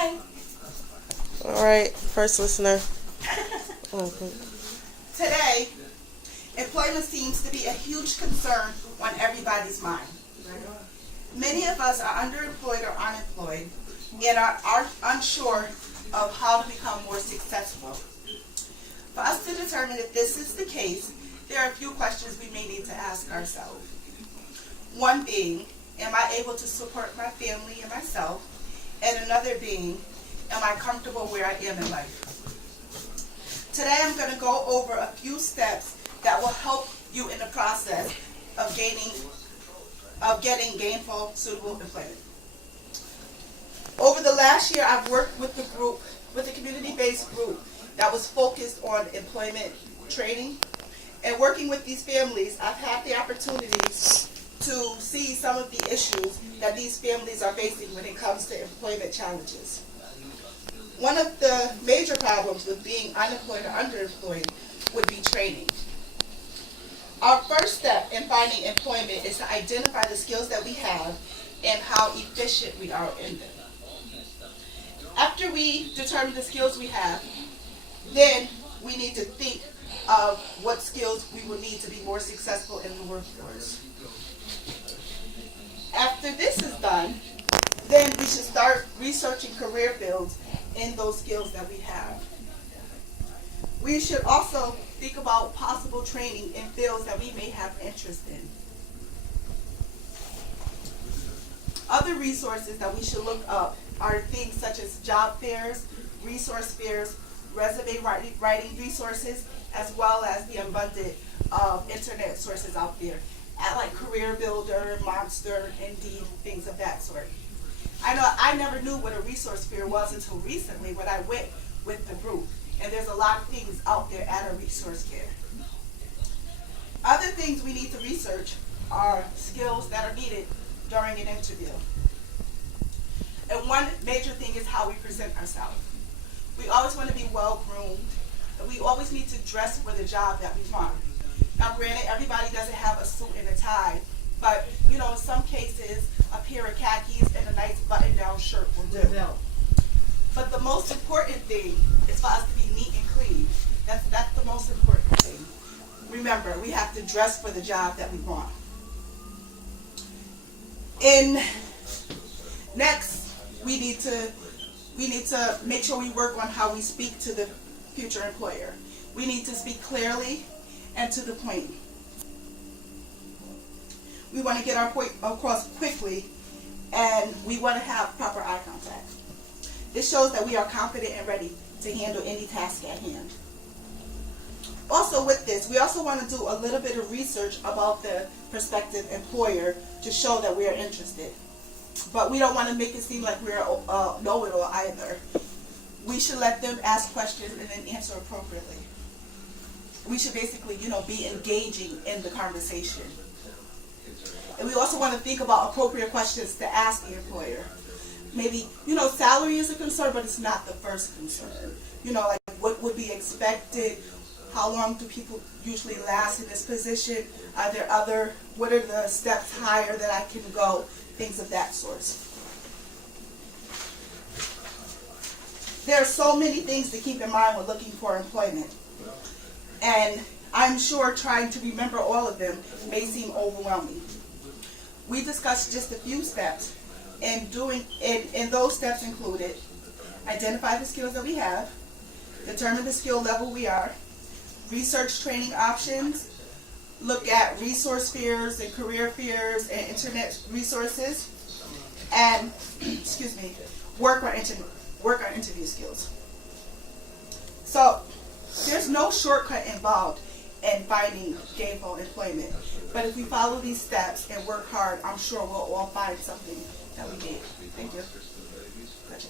Hi. All right, first listener. Today, employment seems to be a huge concern on everybody's mind. Many of us are underemployed or unemployed and are unsure of how to become more successful. For us to determine if this is the case, there are a few questions we may need to ask ourselves. One being, am I able to support my family and myself? And another being, am I comfortable where I am in life? Today I'm going to go over a few steps that will help you in the process of getting gainful, suitable employment. Over the last year, I've worked with a community-based group that was focused on employment training. And working with these families, I've had the opportunity to see some of the issues that these families are facing when it comes to employment challenges. One of the major problems with being unemployed or underemployed would be training. Our first step in finding employment is to identify the skills that we have and how efficient we are in them. After we determine the skills we have, then we need to think of what skills we will need to be more successful in the workforce. After this is done, then we should start researching career fields in those skills that we have. We should also think about possible training in fields that we may have interest in. Other resources that we should look up are things such as job fairs, resource fairs, resume writing resources, as well as the abundant internet sources out there, like Career Builder, Monster, Indeed, things of that sort. I know I never knew what a resource fair was until recently when I went with the group, and there's a lot of things out there at a resource fair. Other things we need to research are skills that are needed during an interview. And one major thing is how we present ourselves. We always want to be well-groomed, and we always need to dress for the job that we want. Now, granted, everybody doesn't have a suit and a tie, but, in some cases, a pair of khakis and a nice button-down shirt will do. But the most important thing is for us to be neat and clean. That's the most important thing. Remember, we have to dress for the job that we want. Next, we need to make sure we work on how we speak to the future employer. We need to speak clearly and to the point. We want to get our point across quickly, and we want to have proper eye contact. This shows that we are confident and ready to handle any task at hand. Also with this, we also want to do a little bit of research about the prospective employer to show that we are interested. But we don't want to make it seem like we're know-it-all either. We should let them ask questions and then answer appropriately. We should basically, be engaging in the conversation. And we also want to think about appropriate questions to ask the employer. Maybe, salary is a concern, but it's not the first concern. Like what would be expected? How long do people usually last in this position? What are the steps higher that I can go? Things of that sort. There are so many things to keep in mind when looking for employment. And I'm sure trying to remember all of them may seem overwhelming. We discussed just a few steps, and those steps included identify the skills that we have, determine the skill level we are, research training options, look at resource fairs and career fairs and internet resources, and work on interview skills. So there's no shortcut involved in finding gainful employment, but if we follow these steps and work hard, I'm sure we'll all find something that we need. Thank you. Gotcha.